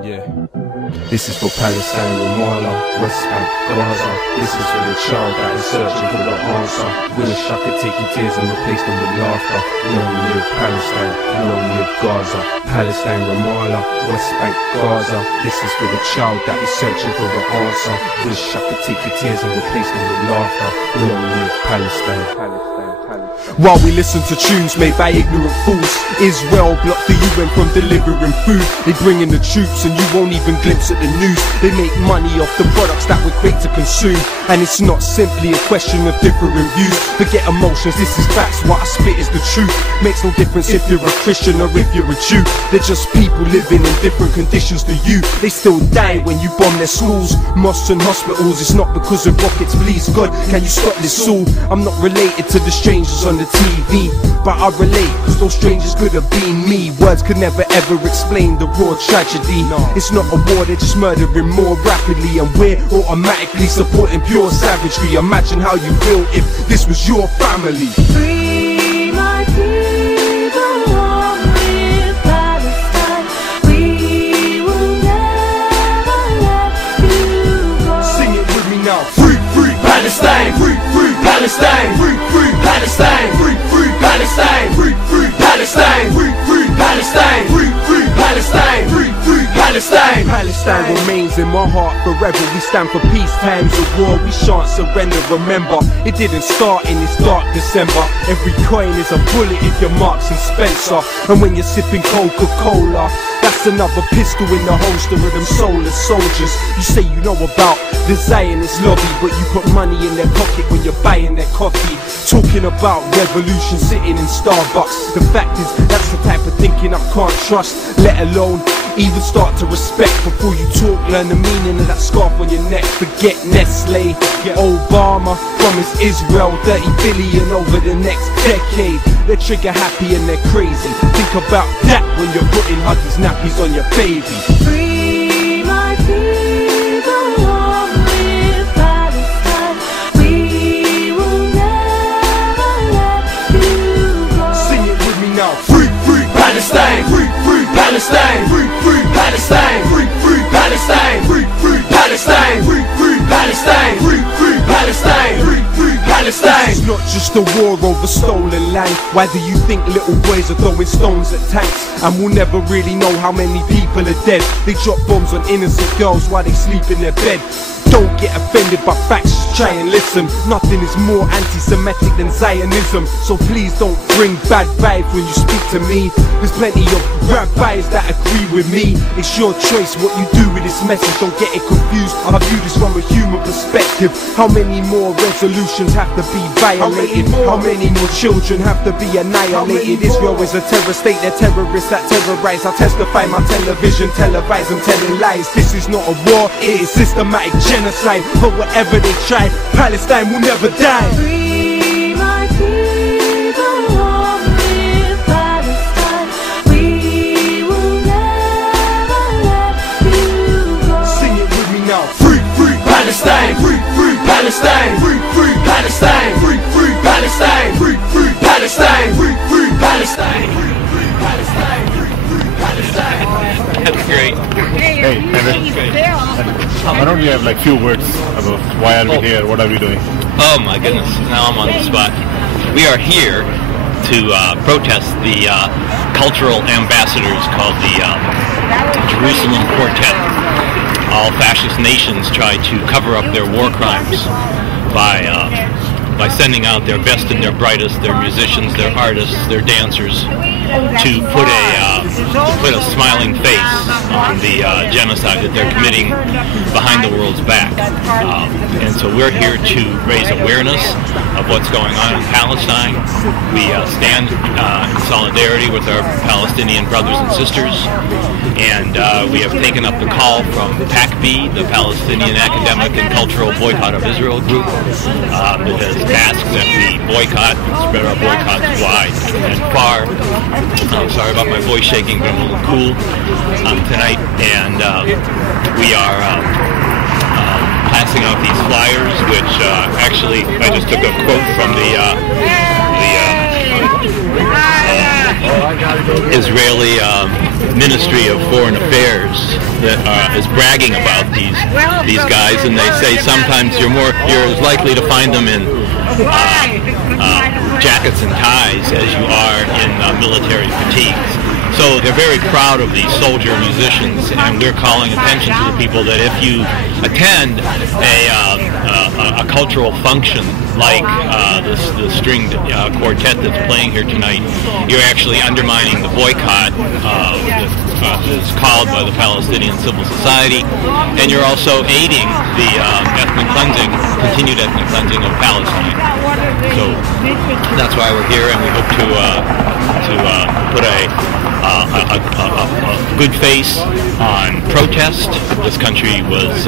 Yeah. This is for Palestine, Ramallah, West Bank, Gaza. This is for the child that is searching for the answer. Wish I could take your tears and replace them with laughter. Long live Palestine, long live Gaza. Palestine, Ramallah, West Bank, Gaza. This is for the child that is searching for the answer. Wish I could take your tears and replace them with laughter. Long live Palestine, Palestine, Palestine. While we listen to tunes made by ignorant fools, Israel blocked the UN from delivering food. They bring in the troops and you won't even glimpse at the news. They make money off the products that we're quick to consume. And it's not simply a question of different views. Forget emotions, this is facts, what I spit is the truth. Makes no difference if you're a Christian or if you're a Jew. They're just people living in different conditions to you. They still die when you bomb their schools, mosques and hospitals. It's not because of rockets, please God, can you stop this all? I'm not related to the strangers on the TV, but I relate, cause those strangers could have been me. Words could never ever explain the raw tragedy. It's not a war, they're just murdering more rapidly, and we're automatically supporting pure savagery. Imagine how you feel if this was your family. Free my people, long live Palestine. We will never let you go. Sing it with me now. Free, free Palestine, free, free Palestine, free, free Palestine, free, free Palestine, free, free Palestine, free, free Palestine, free, free Palestine, free, free Palestine. Palestine remains in my heart forever. We stand for peace, times of war, we shan't surrender. Remember, it didn't start in this dark December. Every coin is a bullet if you're Marks and Spencer. And when you're sipping Coca-Cola, that's another pistol in the holster of them soulless soldiers. You say you know about the Zionist lobby, but you put money in their pocket when you're buying their coffee. Talking about revolution sitting in Starbucks. The fact is, that's the type of thinking I can't trust, let alone even start to respect. Before you talk, learn the meaning of that scarf on your neck. Forget Nestle, Obama promised Israel 30 billion over the next decade. They're trigger happy and they're crazy. Think about that when you're putting Huggies nappies on your baby. Free my people, long live Palestine. We will never let you go. Sing it with me now. Free, free Palestine, free, free Palestine, free, free Palestine, free, free Palestine, free, free Palestine, free, free Palestine, free, free Palestine, free, free Palestine. It's not just a war over stolen land. Why do you think little boys are throwing stones at tanks? And we'll never really know how many people are dead. They drop bombs on innocent girls while they sleep in their bed. Don't get offended by facts, just try and listen. Nothing is more anti-Semitic than Zionism. So please don't bring bad vibes when you speak to me. There's plenty of rabbis that agree with me. It's your choice what you do with this message, don't get it confused. I view this from a human perspective. How many more resolutions have to be violated? How many more children have to be annihilated? Israel is a terror state, they're terrorists that terrorize. I testify my television, televise, I'm telling lies. This is not a war, it is systematic genocide. But whatever they try, Palestine will never die. Free my people, long live Palestine. We will never let you go. Sing it with me now. Free, free Palestine, free, free Palestine, free, free Palestine, free, free Palestine, free, free Palestine, free, free Palestine, free, free Palestine, free, free Palestine. That's great. Hey, why don't you have like few words about why are we here, what are we doing? Oh my goodness, now I'm on the spot. We are here to protest the cultural ambassadors called the Jerusalem Quartet. All fascist nations try to cover up their war crimes by sending out their best and their brightest, their musicians, their artists, their dancers, to put a smiling face on the genocide that they're committing behind the world's back. And so we're here to raise awareness of what's going on in Palestine. We stand in solidarity with our Palestinian brothers and sisters, and we have taken up the call from PACB, the Palestinian Academic and Cultural Boycott of Israel group, that has asked that we boycott and spread our boycotts wide and far. I'm sorry about my voice shaking, but I'm a little cool tonight, and we are passing out these flyers, which actually I just took a quote from the Israeli Ministry of Foreign Affairs that is bragging about these guys, and they say sometimes you're as likely to find them in jackets and ties as you are in military fatigues. So they're very proud of these soldier musicians, and we're calling attention to the people that if you attend a cultural function like the stringed quartet that's playing here tonight, you're actually undermining the boycott that's called by the Palestinian Civil Society, and you're also aiding the continued ethnic cleansing of Palestine. So that's why we're here, and we hope to put a good face on protest. This country was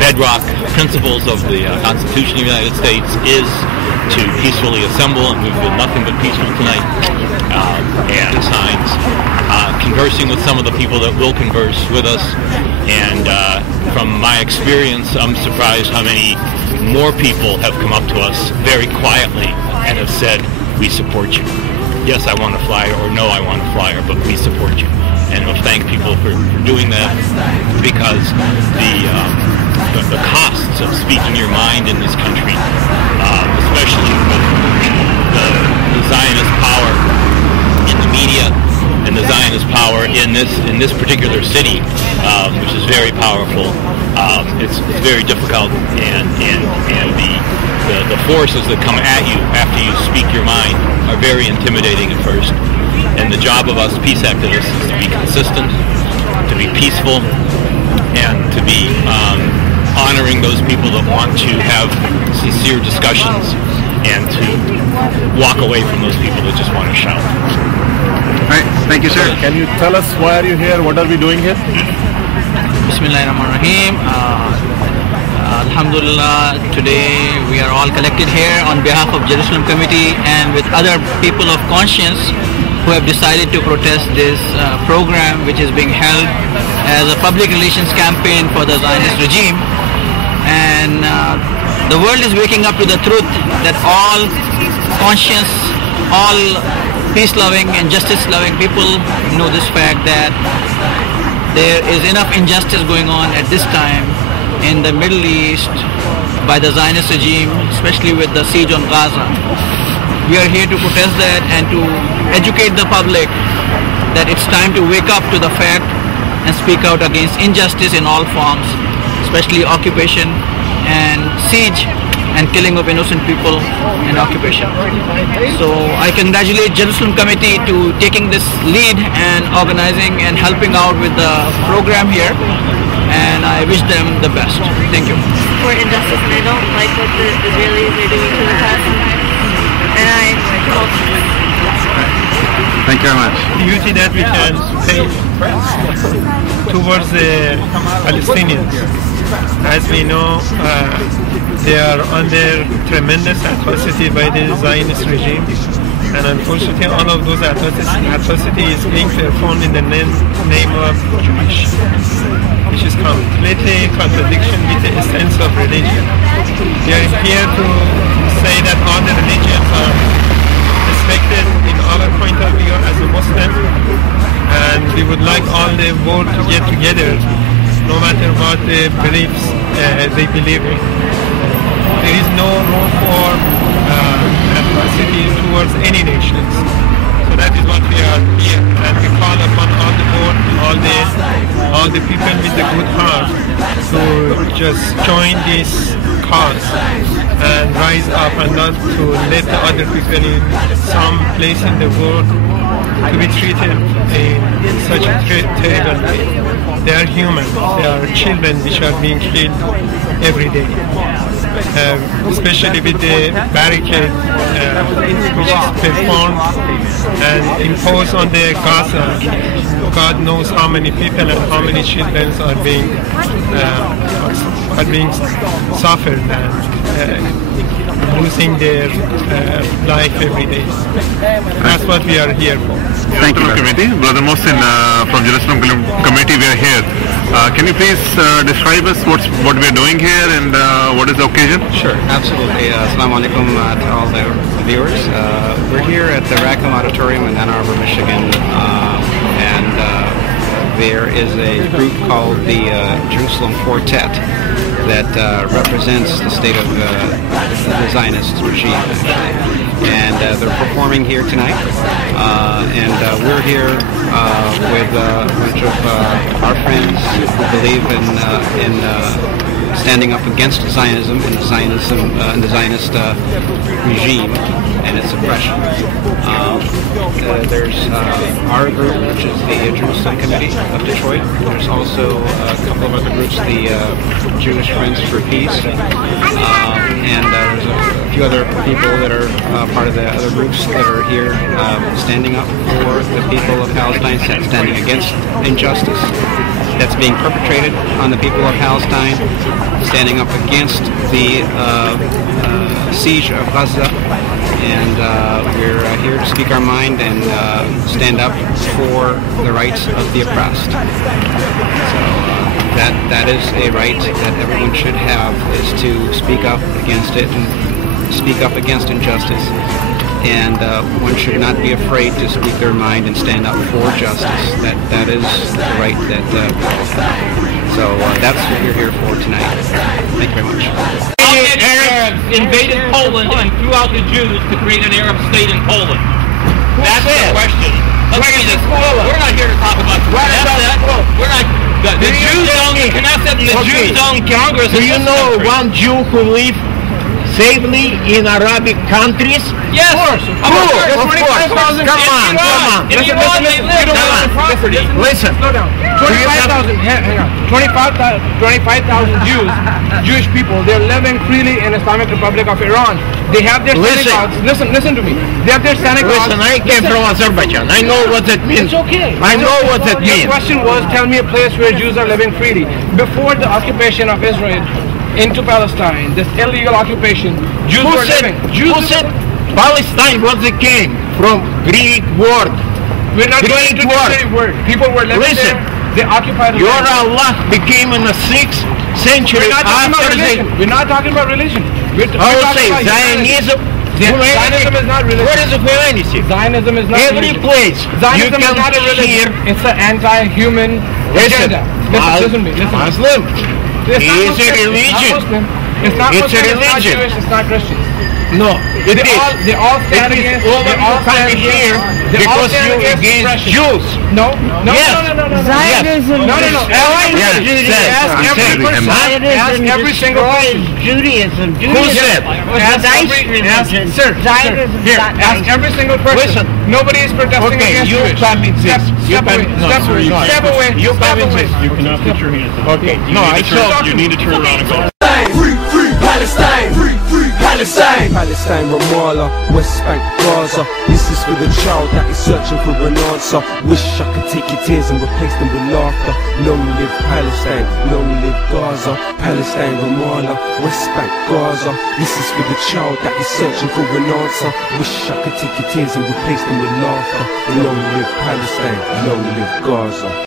bedrock principles of the Constitution of the United States is to peacefully assemble, and we've been nothing but peaceful tonight. And signs, conversing with some of the people that will converse with us, and from my experience, I'm surprised how many more people have come up to us very quietly and have said, "We support you. Yes, I want a flyer," or "No, I want a flyer, but we support you." And I'll thank people for doing that, because the costs of speaking your mind in this country, especially with the Zionist power in the media and the Zionist power in this particular city, which is very powerful, it's very difficult, and the forces that come at you after you speak your mind are very intimidating at first. And the job of us peace activists is to be consistent, to be peaceful, and to be honoring those people that want to have sincere discussions, and to walk away from those people that just want to shout. All right, thank you, sir. Can you tell us why are you here? What are we doing here? Bismillahirrahmanirrahim. Alhamdulillah, today we are all collected here on behalf of Jerusalem Committee and with other people of conscience who have decided to protest this program, which is being held as a public relations campaign for the Zionist regime. And the world is waking up to the truth that all conscious, all peace-loving and justice-loving people know this fact that there is enough injustice going on at this time in the Middle East by the Zionist regime, especially with the siege on Gaza. We are here to protest that and to educate the public that it's time to wake up to the fact and speak out against injustice in all forms, especially occupation and siege and killing of innocent people in occupation. So I congratulate Jerusalem Committee to taking this lead and organizing and helping out with the program here, and I wish them the best. Thank you. For injustice, and I don't like what the Israelis are doing to the Palestinians. And I hope. Thank you very much. The duty that we can pay towards the Palestinians. As we know, they are under tremendous atrocity by the Zionist regime, and unfortunately all of those atrocities is being performed in the name of Jewish, which is completely contradiction with the essence of religion. We are here to say that all the religions are respected in our point of view as a Muslim, and we would like all the world to get together, no matter what the beliefs they believe in. There is no room for atrocities towards any nations. So that is what we are here, and we call upon all the world, all the people with the good heart to just join this cause and rise up, and not to let the other people in some place in the world to be treated in such a terrible way. They are human. They are children which are being killed every day. Especially with the barricade which is performed and imposed on the Gaza. God knows how many people and how many children are being suffered and losing their life every day. That's what we are here for. Thank you, Committee. Brother Mohsin from Jerusalem Committee, we are here. Can you please describe us what we are doing here and what is the occasion? Sure, absolutely. Assalamu alaikum to all the viewers. We're here at the Rackham Auditorium in Ann Arbor, Michigan, and there is a group called the Jerusalem Quartet that represents the state of the Zionist regime, and they're performing here tonight. And we're here with a bunch of our friends who believe in standing up against Zionism and the Zionist regime and its oppression. There's our group, which is the Jerusalem Committee of Detroit. There's also a couple of other groups, the Jewish Friends for Peace, and there's a few other people that are part of the other groups that are here standing up for the people of Palestine, standing against injustice that's being perpetrated on the people of Palestine, standing up against the siege of Gaza, and we're here to speak our mind and stand up for the rights of the oppressed. So that is a right that everyone should have, is to speak up against it and speak up against injustice. And one should not be afraid to speak their mind and stand up for justice. That is the right that we all have. So that's what we're here for tonight. Thank you very much. Arabs invaded Poland and threw out the Jews to create an Arab state in Poland. That's the question. Let's see this. We're not here to talk about the Knesset. We're not. The Jews own the Knesset and the Jews own Congress. Do you know one Jew who lived safely in Arabic countries? Yes, of course. Come on. Listen. Slow down. 25,000. Hang on. 25,000 Jews, Jewish people. They're living freely in Islamic Republic of Iran. They have their synagogues. Listen to me. They have their synagogues. Listen, I came from Azerbaijan. I know what that means. It's okay. I know what that means. Your question was, tell me a place where Jews are living freely. Before the occupation of Israel into Palestine, this illegal occupation, Jews were living. Who said Palestine was the game from Greek word? We're not going to the same word. People were living there. They occupied. Your Allah became in the 6th century. We're not talking about religion. We're not talking about religion. I would say Zionism. Zionism is not religion. What is humanity? Zionism is not Every religion. place Zionism you is can not a religion. It's an anti-human agenda. Listen to me. Muslim. It's a religion. It's not Muslim. It's a religion. It's not Jewish. It's not Christian. No, They all stand against. All of you coming here because you against Jews. No. Zionism Ask every single person. Judaism. Who said? Ask every single person. Nobody is protesting against you come in this. Step away. You come in this. You cannot put your hands up. Okay. No, I saw. You need to turn around and go. Free Palestine, free Palestine. Palestine, Ramallah, West Bank, Gaza. This is for the child that is searching for an answer. Wish I could take your tears and replace them with laughter. Long live Palestine, long live Gaza. Palestine, Ramallah, West Bank, Gaza. This is for the child that is searching for an answer. Wish I could take your tears and replace them with laughter. Long live Palestine, long live Gaza.